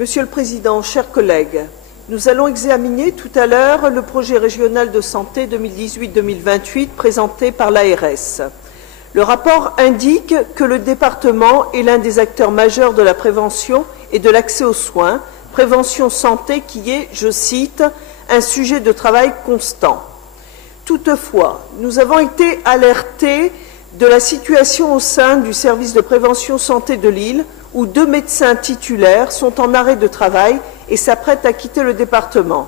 Monsieur le Président, chers collègues, nous allons examiner tout à l'heure le projet régional de santé 2018-2028 présenté par l'ARS. Le rapport indique que le département est l'un des acteurs majeurs de la prévention et de l'accès aux soins, prévention santé qui est, je cite, un sujet de travail constant. Toutefois, nous avons été alertés de la situation au sein du service de prévention santé de Lille, où 2 médecins titulaires sont en arrêt de travail et s'apprêtent à quitter le département.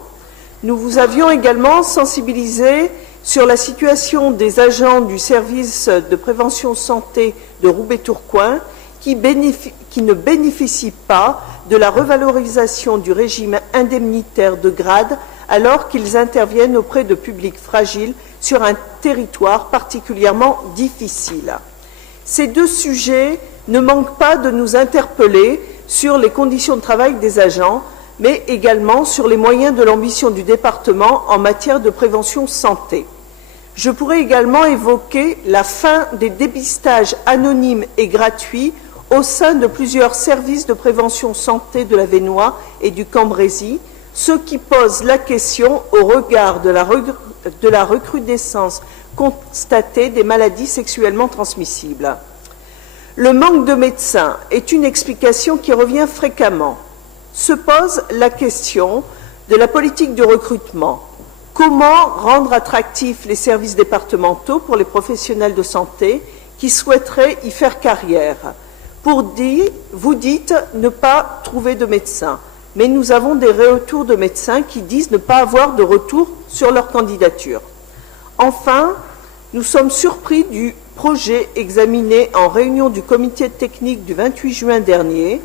Nous vous avions également sensibilisé sur la situation des agents du service de prévention santé de Roubaix-Tourcoing qui ne bénéficient pas de la revalorisation du régime indemnitaire de grade alors qu'ils interviennent auprès de publics fragiles sur un territoire particulièrement difficile. Ces 2 sujets ne manquent pas de nous interpeller sur les conditions de travail des agents, mais également sur les moyens de l'ambition du département en matière de prévention santé. Je pourrais également évoquer la fin des dépistages anonymes et gratuits au sein de plusieurs services de prévention santé de la Vénois et du Cambrésis, ce qui pose la question au regard de la recrudescence constatée des maladies sexuellement transmissibles. Le manque de médecins est une explication qui revient fréquemment. Se pose la question de la politique de recrutement. Comment rendre attractifs les services départementaux pour les professionnels de santé qui souhaiteraient y faire carrière? Vous dites ne pas trouver de médecins, mais nous avons des retours de médecins qui disent ne pas avoir de retour sur leur candidature. Enfin, nous sommes surpris du projet examiné en réunion du comité technique du 28 juin dernier,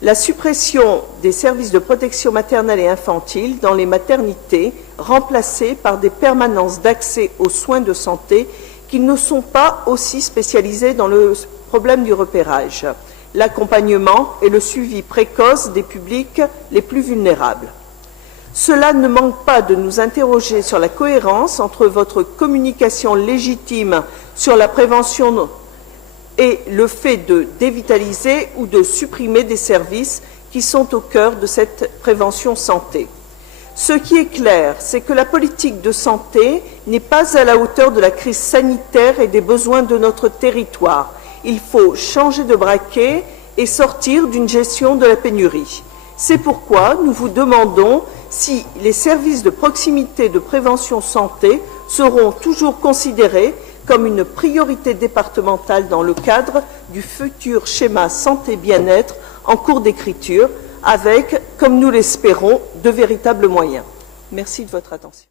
la suppression des services de protection maternelle et infantile dans les maternités, remplacés par des permanences d'accès aux soins de santé qui ne sont pas aussi spécialisés dans le problème du repérage, l'accompagnement et le suivi précoce des publics les plus vulnérables. Cela ne manque pas de nous interroger sur la cohérence entre votre communication légitime sur la prévention et le fait de dévitaliser ou de supprimer des services qui sont au cœur de cette prévention santé. Ce qui est clair, c'est que la politique de santé n'est pas à la hauteur de la crise sanitaire et des besoins de notre territoire. Il faut changer de braquet et sortir d'une gestion de la pénurie. C'est pourquoi nous vous demandons si les services de proximité de prévention santé seront toujours considérés comme une priorité départementale dans le cadre du futur schéma santé-bien-être en cours d'écriture, avec, comme nous l'espérons, de véritables moyens. Merci de votre attention.